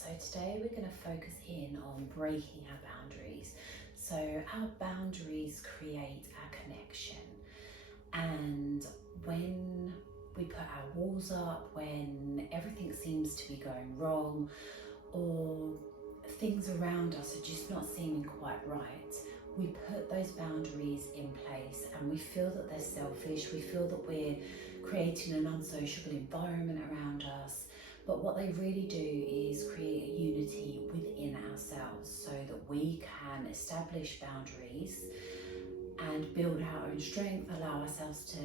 So today we're going to focus in on breaking our boundaries. So our boundaries create our connection, and when we put our walls up, when everything seems to be going wrong, or things around us are just not seeming quite right, we put those boundaries in place and we feel that they're selfish, we feel that we're creating an unsociable environment around us. But what they really do is create a unity within ourselves so that we can establish boundaries and build our own strength, allow ourselves to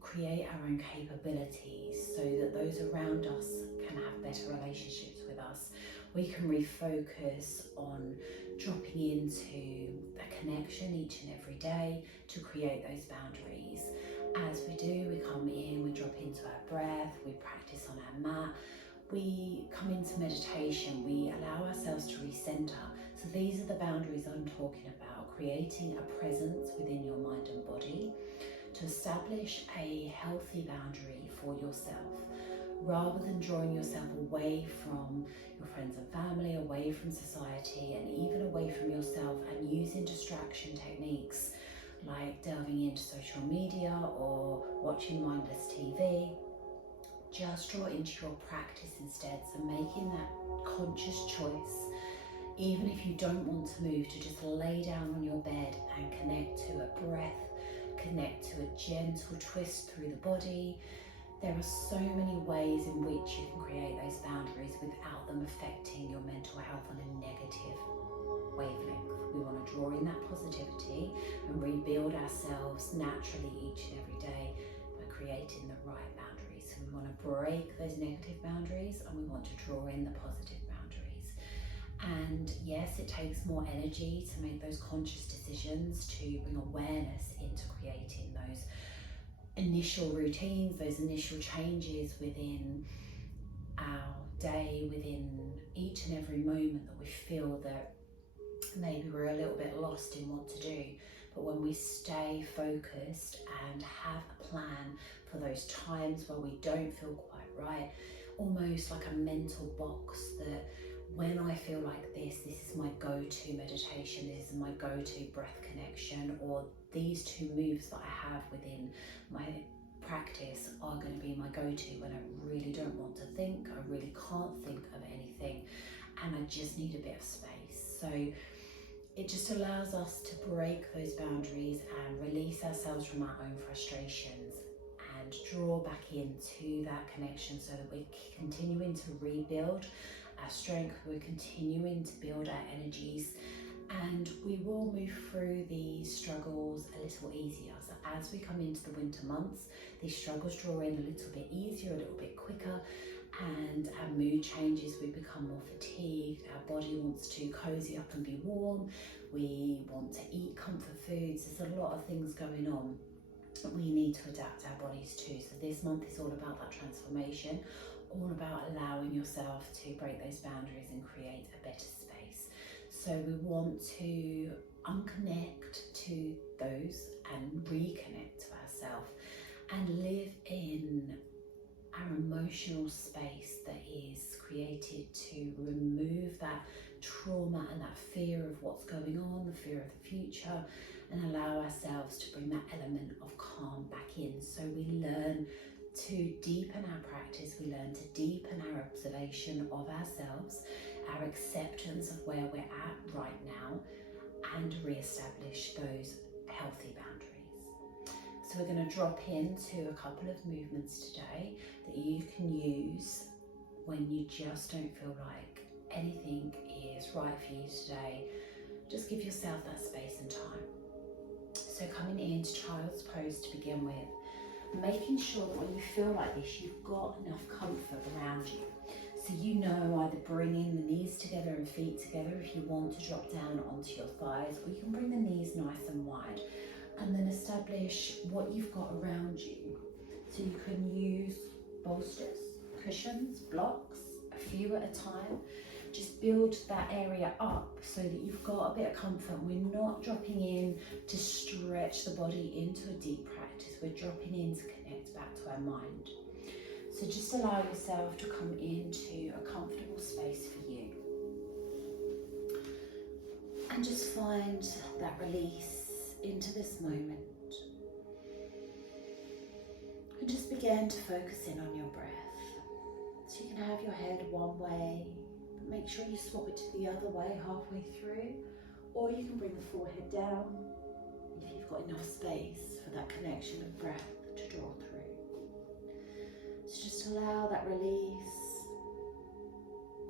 create our own capabilities so that those around us can have better relationships with us. We can refocus on dropping into a connection each and every day to create those boundaries. As we do, we come in, we drop into our breath, we practice on our mat, we come into meditation, we allow ourselves to recenter. So these are the boundaries I'm talking about, creating a presence within your mind and body to establish a healthy boundary for yourself, rather than drawing yourself away from your friends and family, away from society, and even away from yourself, and using distraction techniques like delving into social media or watching mindless TV. Just draw into your practice instead. So making that conscious choice, even if you don't want to move, to just lay down on your bed and connect to a breath, connect to a gentle twist through the body. There are so many ways in which you can create those boundaries without them affecting your mental health on a negative wavelength. We want to draw in that positivity and rebuild ourselves naturally each and every day by creating the right boundaries. So we want to break those negative boundaries and we want to draw in the positive boundaries. And yes, it takes more energy to make those conscious decisions, to bring awareness into creating those initial routines, those initial changes within our day, within each and every moment that we feel that maybe we're a little bit lost in what to do. But when we stay focused and have a plan for those times where we don't feel quite right, almost like a mental box that when I feel like this is my go-to meditation, this is my go-to breath connection, or these two moves that I have within my practice are going to be my go-to when I really don't want to think, I really can't think of anything, and I just need a bit of space. So it just allows us to break those boundaries and release ourselves from our own frustrations and draw back into that connection so that we're continuing to rebuild our strength, we're continuing to build our energies, and we will move through these struggles a little easier. So as we come into the winter months, these struggles draw in a little bit easier, a little bit quicker, and our mood changes, we become more fatigued, our body wants to cozy up and be warm, we want to eat comfort foods. There's a lot of things going on that we need to adapt our bodies to. So this month is all about that transformation, all about allowing yourself to break those boundaries and create a better space. So we want to unconnect to those and reconnect to ourselves and live in our emotional space that is created to remove that trauma and that fear of what's going on, the fear of the future, and allow ourselves to bring that element of calm back in. So we learn to deepen our practice, we learn to deepen our observation of ourselves, our acceptance of where we're at right now, and re-establish those healthy boundaries. So we're going to drop into a couple of movements today that you can use when you just don't feel like anything is right for you today. Just give yourself that space and time. So coming into child's pose to begin with, making sure that when you feel like this, you've got enough comfort around you. So you know, either bringing the knees together and feet together if you want to drop down onto your thighs, or you can bring the knees nice and wide, and then establish what you've got around you. So you can use bolsters, cushions, blocks, a few at a time. Just build that area up so that you've got a bit of comfort. We're not dropping in to stretch the body into a deep practice. We're dropping in to connect back to our mind. So just allow yourself to come into a comfortable space for you. just find that release into this moment. And just begin to focus in on your breath. So you can have your head one way, but make sure you swap it to the other way halfway through, or you can bring the forehead down if you've got enough space for that connection of breath to draw through. So just allow that release.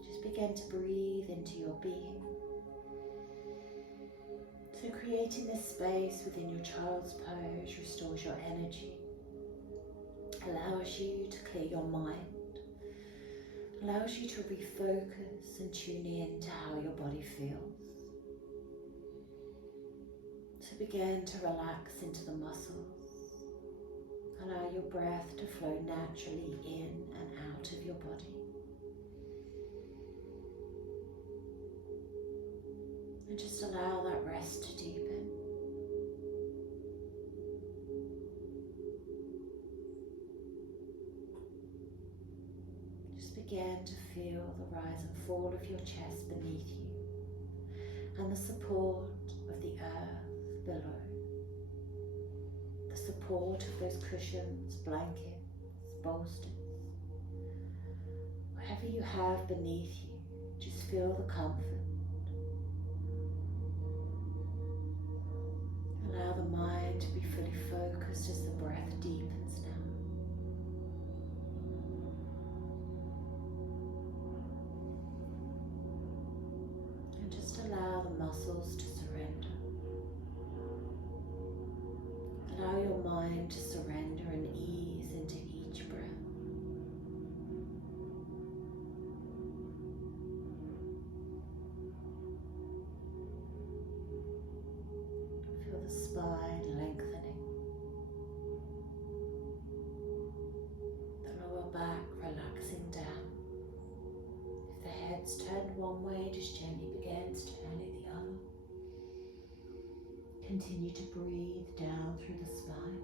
Just begin to breathe into your being. So creating this space within your child's pose restores your energy, allows you to clear your mind, allows you to refocus and tune in to how your body feels. So begin to relax into the muscles, allow your breath to flow naturally in and out of your body. And just allow that rest to deepen. Just begin to feel the rise and fall of your chest beneath you and the support of the earth below. The support of those cushions, blankets, bolsters. Whatever you have beneath you, just feel the comfort. Allow the mind to be fully focused as the breath deepens now. And just allow the muscles to surrender. Allow your mind to surrender and ease into each breath. Feel the spine lengthening, the lower back relaxing down. If the head's turned one way, just gently begin to turn it the other. Continue to breathe down through the spine,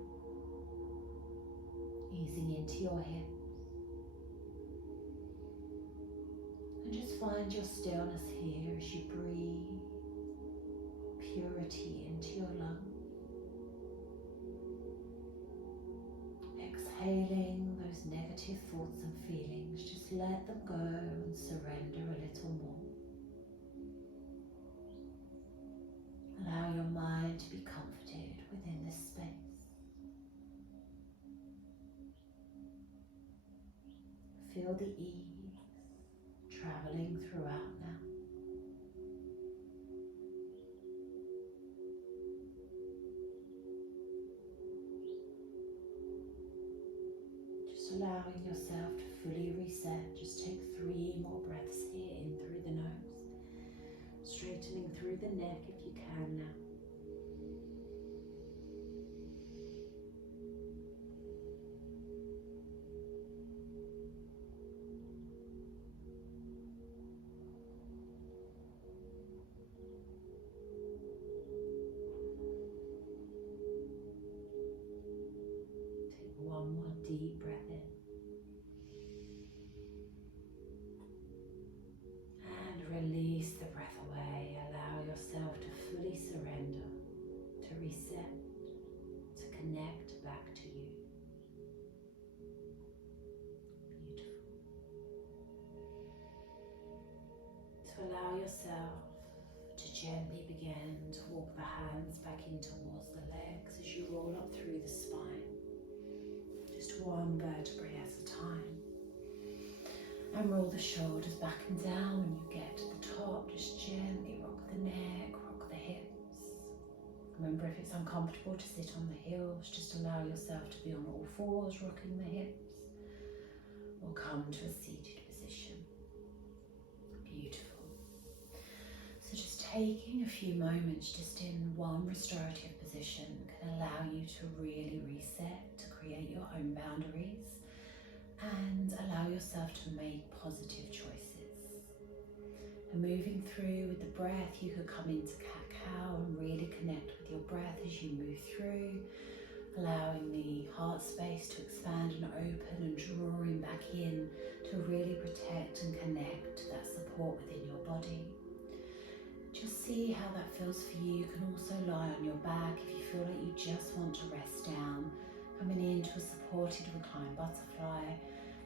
easing into your hips. And just find your stillness here as you breathe purity into your lungs. Exhaling those negative thoughts and feelings, just let them go and surrender a little more. Allow your mind to be comforted within this space. Feel the ease traveling throughout now. Just allowing yourself to fully reset. Just take 3 more breaths here, in through the nose. Straightening through the neck if you can now. Take 1 more deep breath in. Release the breath away. Allow yourself to fully surrender, to reset, to connect back to you. Beautiful. To allow yourself to gently begin to walk the hands back in towards the legs as you roll up through the spine. Just 1 vertebrae at a time. And roll the shoulders back and down. When you get to the top, just gently rock the neck, rock the hips. Remember, if it's uncomfortable to sit on the heels, just allow yourself to be on all fours, rocking the hips, or come to a seated position. Beautiful. So just taking a few moments just in one restorative position can allow you to really reset, to create your own boundaries, and allow yourself to make positive choices. And moving through with the breath, you could come into cat-cow and really connect with your breath as you move through, allowing the heart space to expand and open and drawing back in to really protect and connect that support within your body. Just see how that feels for you. You can also lie on your back if you feel like you just want to rest down, coming into a supported reclined butterfly,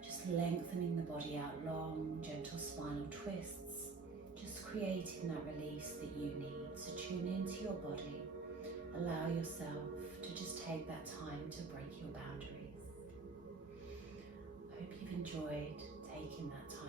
just lengthening the body out long, gentle spinal twists, just creating that release that you need. So tune into your body, allow yourself to just take that time to break your boundaries. I hope you've enjoyed taking that time